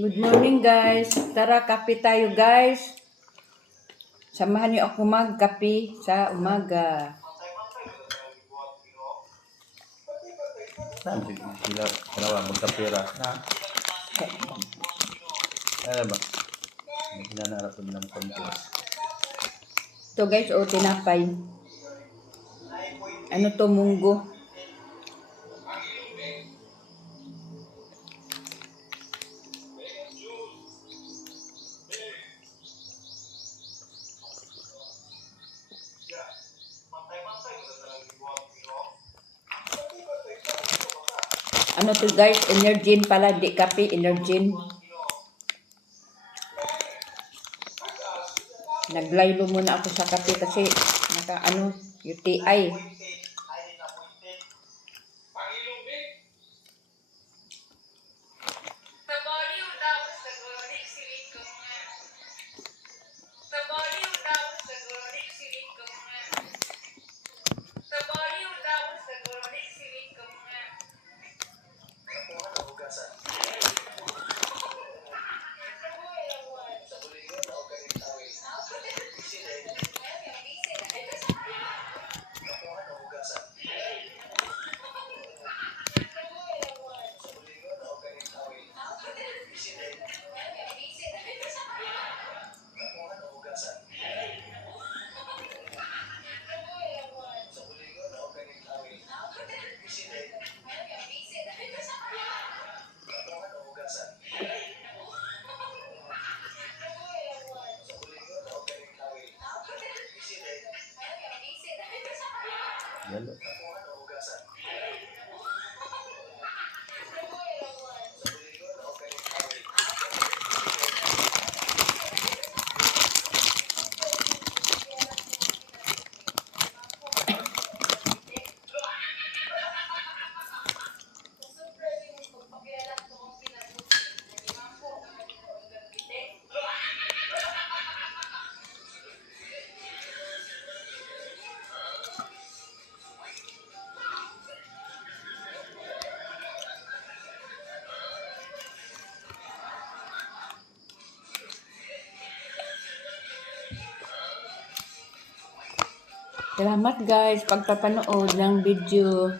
Good morning guys. Tara, kape tayo guys. Samahan niyo ako magkape sa umaga. Saan sila dalawa magkapira na? Ano ba? Hinanarap ko ng konti. Ito guys, tinapay. Ano to, munggo? Ano to guys, Energin pala, di kape, Energin. Naglaylo muna ako sa kape kasi UTI. Yalo. Salamat guys, pagpapanood ng video.